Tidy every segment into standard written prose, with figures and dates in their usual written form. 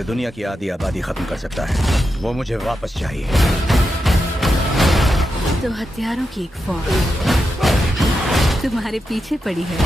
जो दुनिया की आधी आबादी खत्म कर सकता है, वो मुझे वापस चाहिए। तो हथियारों की एक फौज तुम्हारे पीछे पड़ी है।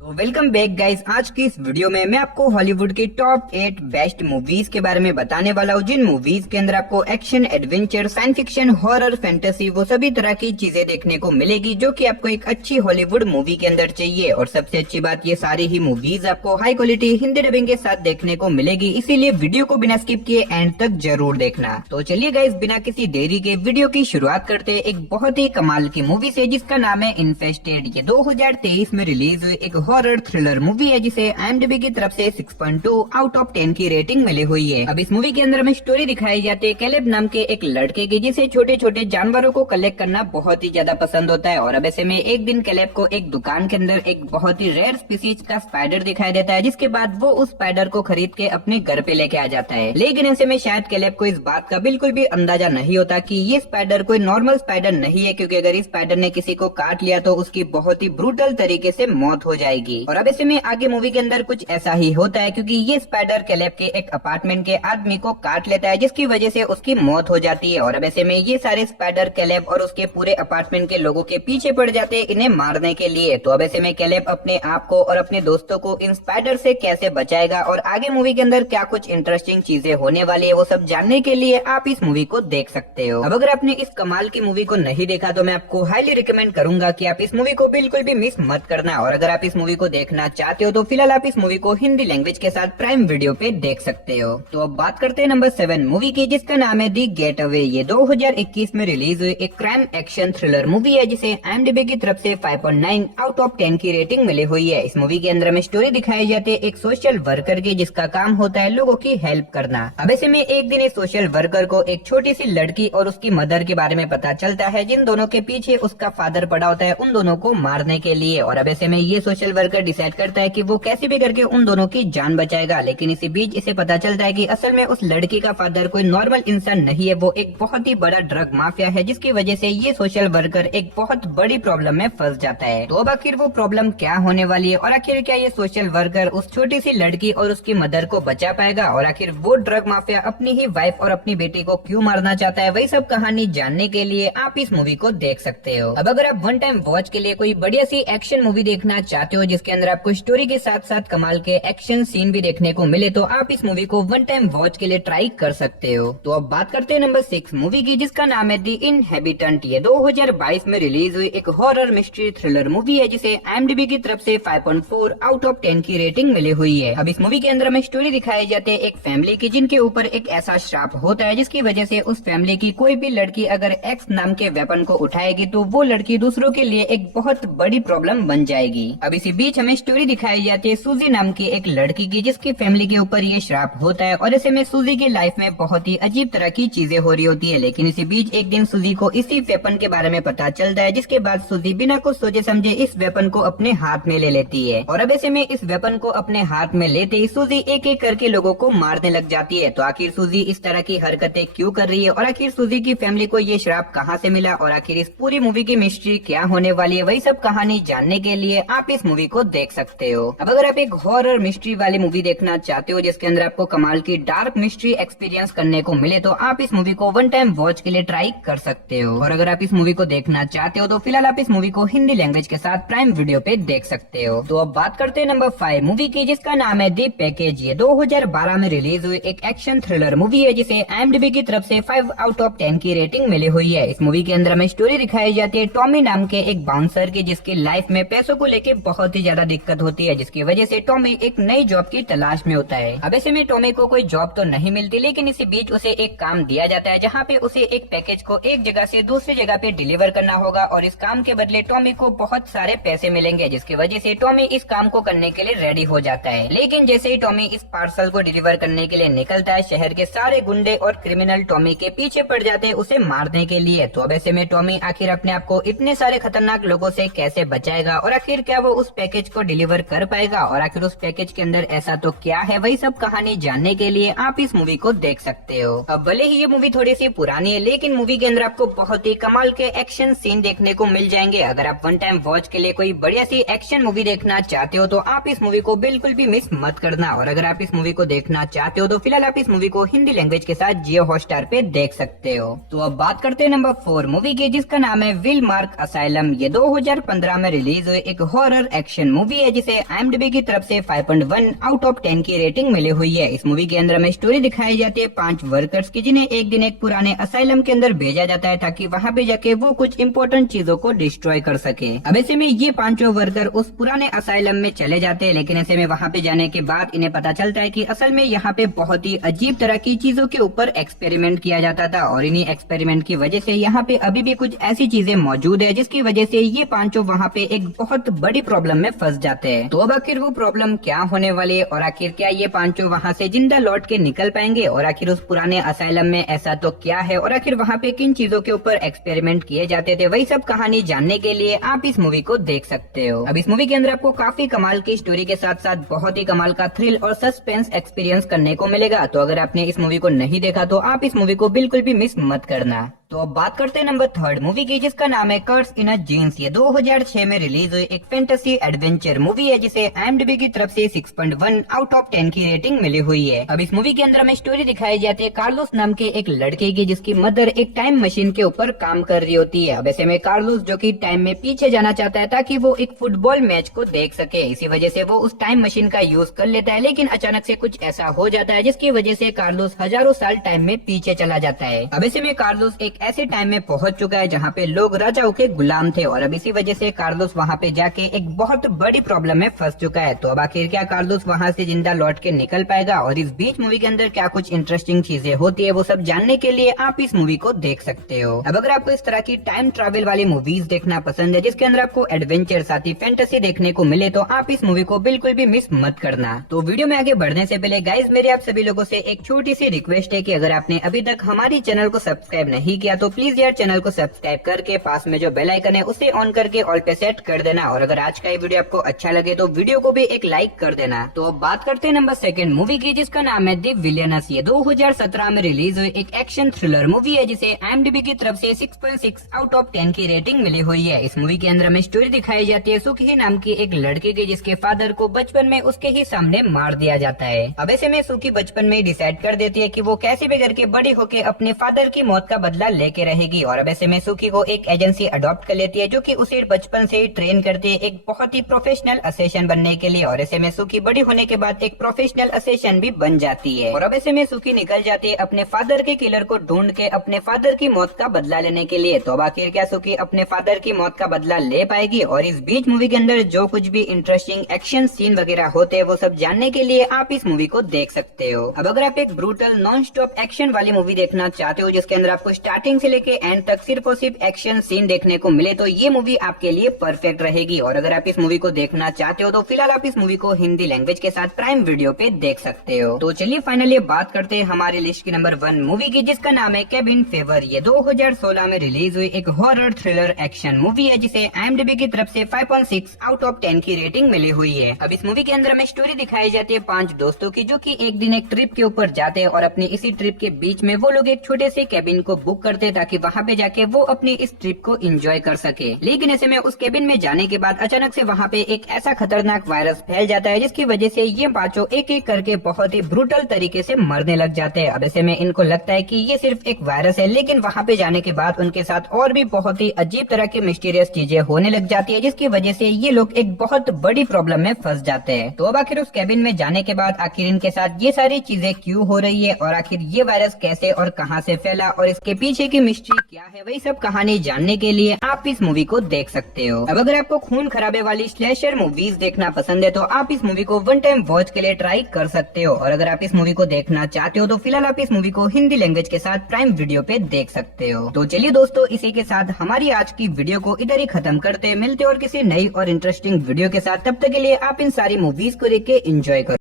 तो वेलकम बैक गाइस। आज की इस वीडियो में मैं आपको हॉलीवुड की टॉप 8 बेस्ट मूवीज के बारे में बताने वाला हूँ, जिन मूवीज के अंदर आपको action, adventure, science fiction, horror, fantasy वो सभी तरह की चीजें देखने को मिलेगी जो कि आपको एक अच्छी हॉलीवुड मूवी के अंदर चाहिए। और सबसे अच्छी बात, ये सारी ही मूवीज आपको हाई क्वालिटी हिंदी डबिंग के साथ देखने को मिलेगी, इसीलिए वीडियो को बिना स्किप किए एंड तक जरूर देखना। तो चलिए गाइस, बिना किसी देरी के वीडियो की शुरुआत करते हैं एक बहुत ही कमाल की मूवी से, जिसका नाम है इन्फेस्टेड। ये 2023 में रिलीज हुई एक हॉरर थ्रिलर मूवी है, जिसे IMDb की तरफ से 6.2 आउट ऑफ 10 की रेटिंग मिली हुई है। अब इस मूवी के अंदर हमें स्टोरी दिखाई जाती है कैलेब नाम के एक लड़के की, जिसे छोटे छोटे जानवरों को कलेक्ट करना बहुत ही ज्यादा पसंद होता है। और अब ऐसे में एक दिन कैलेब को एक दुकान के अंदर एक बहुत ही रेयर स्पीसीज का स्पाइडर दिखाई देता है, जिसके बाद वो उस स्पाइडर को खरीद के अपने घर पे लेके आ जाता है। लेकिन ऐसे में शायद कैलेब को इस बात का बिल्कुल भी अंदाजा नहीं होता कि ये स्पाइडर कोई नॉर्मल स्पाइडर नहीं है, क्योंकि अगर इस स्पाइडर ने किसी को काट लिया तो उसकी बहुत ही ब्रूटल तरीके से मौत हो जाएगी। और अब ऐसे में आगे मूवी के अंदर कुछ ऐसा ही होता है, क्योंकि ये स्पाइडर कैलेब के एक अपार्टमेंट के आदमी को काट लेता है, जिसकी वजह से उसकी मौत हो जाती है। और अब ऐसे में ये सारे स्पाइडर कैलेब और उसके पूरे अपार्टमेंट के लोगों के पीछे पड़ जाते हैं इन्हें मारने के लिए। तो अब ऐसे में कैलेब अपने आप को और अपने दोस्तों को इन स्पाइडर से कैसे बचाएगा और आगे मूवी के अंदर क्या कुछ इंटरेस्टिंग चीजें होने वाली है, वो सब जानने के लिए आप इस मूवी को देख सकते हो। अब अगर आपने इस कमाल की मूवी को नहीं देखा तो मैं आपको हाईली रिकमेंड करूंगा कि आप इस मूवी को बिल्कुल भी मिस मत करना। और अगर आप इस मूवी को देखना चाहते हो तो फिलहाल आप इस मूवी को हिंदी लैंग्वेज के साथ प्राइम वीडियो पे देख सकते हो। तो अब बात करते हैं नंबर 7 मूवी की, जिसका नाम है दी गेट अवे। ये 2021 में रिलीज हुई एक क्राइम एक्शन थ्रिलर मूवी है, जिसे IMDb की तरफ से 5.9 आउट ऑफ 10 की रेटिंग मिली हुई है। इस मूवी के अंदर हमें स्टोरी दिखाई जाती है एक सोशल वर्कर की, जिसका काम होता है लोगों की हेल्प करना। अब ऐसे में एक दिन इस सोशल वर्कर को एक छोटी सी लड़की और उसकी मदर के बारे में पता चलता है, जिन दोनों के पीछे उसका फादर पड़ा होता है उन दोनों को मारने के लिए। और अब ऐसे में ये सोशल वर्कर डिसाइड करता है कि वो कैसे भी करके उन दोनों की जान बचाएगा। लेकिन इसी बीच इसे पता चलता है कि असल में उस लड़की का फादर कोई नॉर्मल इंसान नहीं है, वो एक बहुत ही बड़ा ड्रग माफिया है, जिसकी वजह से ये सोशल वर्कर एक बहुत बड़ी प्रॉब्लम में फंस जाता है। तो अब आखिर वो प्रॉब्लम क्या होने वाली है और आखिर क्या ये सोशल वर्कर उस छोटी सी लड़की और उसकी मदर को बचा पाएगा, और आखिर वो ड्रग माफिया अपनी ही वाइफ और अपनी बेटी को क्यों मारना चाहता है, वही सब कहानी जानने के लिए आप इस मूवी को देख सकते हो। अब अगर आप वन टाइम वॉच के लिए कोई बढ़िया सी एक्शन मूवी देखना चाहते हो, जिसके अंदर आपको स्टोरी के साथ साथ कमाल के एक्शन सीन भी देखने को मिले, तो आप इस मूवी को वन टाइम वॉच के लिए ट्राई कर सकते हो। तो अब बात करते हैं नंबर 6 मूवी की, जिसका नाम है दी इनहेबिटेंट। ये 2022 में रिलीज हुई एक हॉरर मिस्ट्री थ्रिलर मूवी है, जिसे IMDb की तरफ से 5.4 आउट ऑफ 10 की रेटिंग मिली हुई है। अब इस मूवी के अंदर हमें स्टोरी दिखाई जाती है एक फैमिली की, जिनके ऊपर एक ऐसा श्राप होता है, जिसकी वजह से उस फैमिली की कोई भी लड़की अगर एक्स नाम के वेपन को उठाएगी तो वो लड़की दूसरों के लिए एक बहुत बड़ी प्रॉब्लम बन जाएगी। अब इसी बीच हमें स्टोरी दिखाई जाती है सूजी नाम की एक लड़की की, जिसकी फैमिली के ऊपर ये श्राप होता है। और ऐसे में सूजी की लाइफ में बहुत ही अजीब तरह की चीजें हो रही होती है। लेकिन इसी बीच एक दिन सूजी को इसी वेपन के बारे में पता चलता है, जिसके बाद सूजी बिना कुछ सोचे समझे इस वेपन को अपने हाथ में ले लेती है। और अब ऐसे में इस वेपन को अपने हाथ में लेते ही सूजी एक एक करके लोगों को मारने लग जाती है। तो आखिर सूजी इस तरह की हरकतें क्यों कर रही है, और आखिर सूजी की फैमिली को ये श्राप कहाँ से मिला, और आखिर इस पूरी मूवी की मिस्ट्री क्या होने वाली है, वही सब कहानी जानने के लिए आप इस मूवी को देख सकते हो। अब अगर आप एक हॉरर मिस्ट्री वाली मूवी देखना चाहते हो, जिसके अंदर आपको कमाल की डार्क मिस्ट्री एक्सपीरियंस करने को मिले, तो आप इस मूवी को वन टाइम वॉच के लिए ट्राई कर सकते हो। और अगर आप इस मूवी को देखना चाहते हो तो फिलहाल आप इस मूवी को हिंदी लैंग्वेज के साथ प्राइम वीडियो पे देख सकते हो। तो अब बात करते हैं नंबर 5 मूवी की, जिसका नाम है दी पैकेज। ये 2012 में रिलीज हुई एक एक्शन थ्रिलर मूवी है, जिसे IMDb की तरफ से 5 आउट ऑफ 10 की रेटिंग मिली हुई है। इस मूवी के अंदर हमें स्टोरी दिखाई जाती है टॉमी नाम के एक बाउंसर की, जिसकी लाइफ में पैसों को लेकर बहुत ही ज्यादा दिक्कत होती है, जिसकी वजह से टॉमी एक नई जॉब की तलाश में होता है। अब ऐसे में टॉमी को कोई जॉब तो नहीं मिलती, लेकिन इसी बीच उसे एक काम दिया जाता है, जहाँ पे उसे एक पैकेज को एक जगह से दूसरी जगह पे डिलीवर करना होगा, और इस काम के बदले टॉमी को बहुत सारे पैसे मिलेंगे, जिसकी वजह से टॉमी इस काम को करने के लिए रेडी हो जाता है। लेकिन जैसे ही टॉमी इस पार्सल को डिलीवर करने के लिए निकलता है, शहर के सारे गुंडे और क्रिमिनल टॉमी के पीछे पड़ जाते हैं उसे मारने के लिए। तो अब ऐसे में टॉमी आखिर अपने आप को इतने सारे खतरनाक लोगों से कैसे बचाएगा, और आखिर क्या वो उस पैकेज पैकेज को डिलीवर कर पाएगा और आखिर उस पैकेज के अंदर ऐसा तो क्या है, वही सब कहानी जानने के लिए आप इस मूवी को देख सकते हो। अब भले ही ये मूवी थोड़ी सी पुरानी है, लेकिन मूवी के अंदर आपको बहुत ही कमाल के एक्शन सीन देखने को मिल जाएंगे। अगर आप वन टाइम वॉच के लिए कोई बढ़िया सी एक्शन मूवी देखना चाहते हो तो आप इस मूवी को बिल्कुल भी मिस मत करना। और अगर आप इस मूवी को देखना चाहते हो तो फिलहाल आप इस मूवी को हिंदी लैंग्वेज के साथ जियो हॉटस्टार पे देख सकते हो। तो अब बात करते हैं नंबर 4 मूवी की, जिसका नाम है विल मार्क असाइलम। ये 2015 में रिलीज हुई एक हॉरर एक्शन मूवी है जिसे IMDb की तरफ से 5.1 आउट ऑफ 10 की रेटिंग मिली हुई है। इस मूवी के अंदर हमें स्टोरी दिखाई जाती है 5 वर्कर्स की, जिन्हें एक दिन एक पुराने असाइलम के अंदर भेजा जाता है ताकि वहाँ पे जाके वो कुछ इंपॉर्टेंट चीजों को डिस्ट्रॉय कर सके। अब ऐसे में ये 5 वर्कर उस पुराने असाइलम में चले जाते हैं, लेकिन ऐसे में वहाँ पे जाने के बाद इन्हें पता चलता है कि असल में यहाँ पे बहुत ही अजीब तरह की चीजों के ऊपर एक्सपेरिमेंट किया जाता था और इन्हीं एक्सपेरिमेंट की वजह से यहाँ पे अभी भी कुछ ऐसी चीजें मौजूद है जिसकी वजह से ये 5 वहाँ पे एक बहुत बड़ी प्रॉब्लम में फंस जाते हैं। तो अब आखिर वो प्रॉब्लम क्या होने वाली है और आखिर क्या ये 5 वहाँ से जिंदा लौट के निकल पाएंगे और आखिर उस पुराने असाइलम में ऐसा तो क्या है और आखिर वहाँ पे किन चीजों के ऊपर एक्सपेरिमेंट किए जाते थे, वही सब कहानी जानने के लिए आप इस मूवी को देख सकते हो। अब इस मूवी के अंदर आपको काफी कमाल की स्टोरी के साथ साथ बहुत ही कमाल का थ्रिल और सस्पेंस एक्सपीरियंस करने को मिलेगा। तो अगर आपने इस मूवी को नहीं देखा तो आप इस मूवी को बिल्कुल भी मिस मत करना। तो अब बात करते हैं नंबर 3 मूवी की, जिसका नाम है कर्स इन अ जीन्स। ये 2006 में रिलीज हुई एक फैंटेसी एडवेंचर मूवी है जिसे IMDb की तरफ से 6.1 आउट ऑफ 10 की रेटिंग मिली हुई है। अब इस मूवी के अंदर हमें स्टोरी दिखाई जाती है कार्लोस नाम के एक लड़के की, जिसकी मदर एक टाइम मशीन के ऊपर काम कर रही होती है। अब ऐसे में कार्लोस जो कि टाइम में पीछे जाना चाहता है ताकि वो एक फुटबॉल मैच को देख सके, इसी वजह से वो उस टाइम मशीन का यूज कर लेता है। लेकिन अचानक से कुछ ऐसा हो जाता है जिसकी वजह से कार्लोस हजारों साल टाइम में पीछे चला जाता है। अब ऐसे में कार्लोस एक ऐसे टाइम में पहुंच चुका है जहाँ पे लोग राजाओं के गुलाम थे और अब इसी वजह से कार्लोस वहाँ पे जाके एक बहुत बड़ी प्रॉब्लम में फंस चुका है। तो अब आखिर क्या कार्लोस वहाँ से जिंदा लौट के निकल पाएगा और इस बीच मूवी के अंदर क्या कुछ इंटरेस्टिंग चीजें होती है वो सब जानने के लिए आप इस मूवी को देख सकते हो। अब अगर आपको इस तरह की टाइम ट्रैवल वाली मूवीज देखना पसंद है जिसके अंदर आपको एडवेंचर साथ ही फैंटेसी देखने को मिले तो आप इस मूवी को बिल्कुल भी मिस मत करना। तो वीडियो में आगे बढ़ने से पहले गाइज मेरे आप सभी लोगों से एक छोटी सी रिक्वेस्ट है कि अगर आपने अभी तक हमारी चैनल को सब्सक्राइब नहीं किया तो प्लीज यार चैनल को सब्सक्राइब करके पास में जो बेल आइकन है उसे ऑन करके ऑल पे सेट कर देना। और अगर आज का ये वीडियो आपको अच्छा लगे तो वीडियो को भी एक लाइक कर देना। तो अब बात करते हैं नंबर 2 मूवी की, जिसका नाम है द विलियनस। ये 2017 में रिलीज हुई एक एक्शन थ्रिलर मूवी है जिसे IMDb की तरफ से 6.6 आउट ऑफ 10 की रेटिंग मिली हुई है। इस मूवी के अंदर हमें स्टोरी दिखाई जाती है सुखी नाम की एक लड़की की, जिसके फादर को बचपन में उसके ही सामने मार दिया जाता है। अब ऐसे में सुखी बचपन में डिसाइड कर देती है कि वो कैसे भी करके बड़ी होकर अपने फादर की मौत का बदला लेके रहेगी। और अब ऐसे में सुखी को एक एजेंसी अडॉप्ट कर लेती है जो कि उसे बचपन से ही ट्रेन करती है एक बहुत ही प्रोफेशनल असेशन बनने के लिए। और ऐसे में सुखी बड़ी होने के बाद एक प्रोफेशनल असेशन भी बन जाती है। और अब ऐसे में सुखी निकल जाती है अपने फादर के किलर को ढूंढ के अपने फादर की मौत का बदला लेने के लिए। तो अब आखिर क्या सुखी अपने फादर की मौत का बदला ले पाएगी? और इस बीच मूवी के अंदर जो कुछ भी इंटरेस्टिंग एक्शन सीन वगैरह होते हैं वो सब जानने के लिए आप इस मूवी को देख सकते हो। अब अगर आप एक ब्रूटल नॉन स्टॉप एक्शन वाली मूवी देखना चाहते हो जिसके अंदर आपको स्टार्टिंग से लेके एंड तक सिर्फ और सिर्फ एक्शन सीन देखने को मिले तो ये मूवी आपके लिए परफेक्ट रहेगी। और अगर आप इस मूवी को देखना चाहते हो तो फिलहाल आप इस मूवी को हिंदी लैंग्वेज के साथ प्राइम वीडियो पे देख सकते हो। तो चलिए फाइनली बात करते हैं हमारी लिस्ट की नंबर 1 मूवी की, जिसका नाम है केबिन फेवर। ये 2016 में रिलीज हुई एक हॉरर थ्रिलर एक्शन मूवी है जिसे IMDb की तरफ से 5.6 आउट ऑफ 10 की रेटिंग मिली हुई है। अब इस मूवी के अंदर हमें स्टोरी दिखाई जाती है 5 दोस्तों की, जो कि एक दिन एक ट्रिप के ऊपर जाते हैं और अपनी इसी ट्रिप के बीच में वो लोग एक छोटे से केबिन को बुक करते हैं ताकि वहाँ पे जाके वो अपनी इस ट्रिप को एंजॉय कर सके। लेकिन ऐसे में उस केबिन में जाने के बाद अचानक से वहाँ पे एक ऐसा खतरनाक वायरस फैल जाता है जिसकी वजह से ये पांचों एक एक करके बहुत ही ब्रूटल तरीके से मरने लग जाते हैं। अब ऐसे में इनको लगता है कि ये सिर्फ एक वायरस है, लेकिन वहाँ पे जाने के बाद उनके साथ और भी बहुत ही अजीब तरह की मिस्टीरियस चीजें होने लग जाती है जिसकी वजह से ये लोग एक बहुत बड़ी प्रॉब्लम में फंस जाते हैं। तो अब आखिर उस केबिन में जाने के बाद आखिर इनके साथ ये सारी चीजें क्यों हो रही है और आखिर ये वायरस कैसे और कहां से फैला और इसके पीछे की मिस्ट्री क्या है, वही सब कहानी जानने के लिए आप इस मूवी को देख सकते हो। अब अगर आपको खून खराबे वाली स्लैशर मूवीज देखना पसंद है तो आप इस मूवी को वन टाइम वॉच के लिए ट्राई कर सकते हो। और अगर आप इस मूवी को देखना चाहते हो तो फिलहाल आप इस मूवी को हिंदी लैंग्वेज के साथ प्राइम वीडियो पे देख सकते हो। तो चलिए दोस्तों, इसी के साथ हमारी आज की वीडियो को इधर ही खत्म करते हैं। मिलते और किसी नई और इंटरेस्टिंग वीडियो के साथ, तब तक के लिए आप इन सारी मूवीज को देख के एंजॉय करो।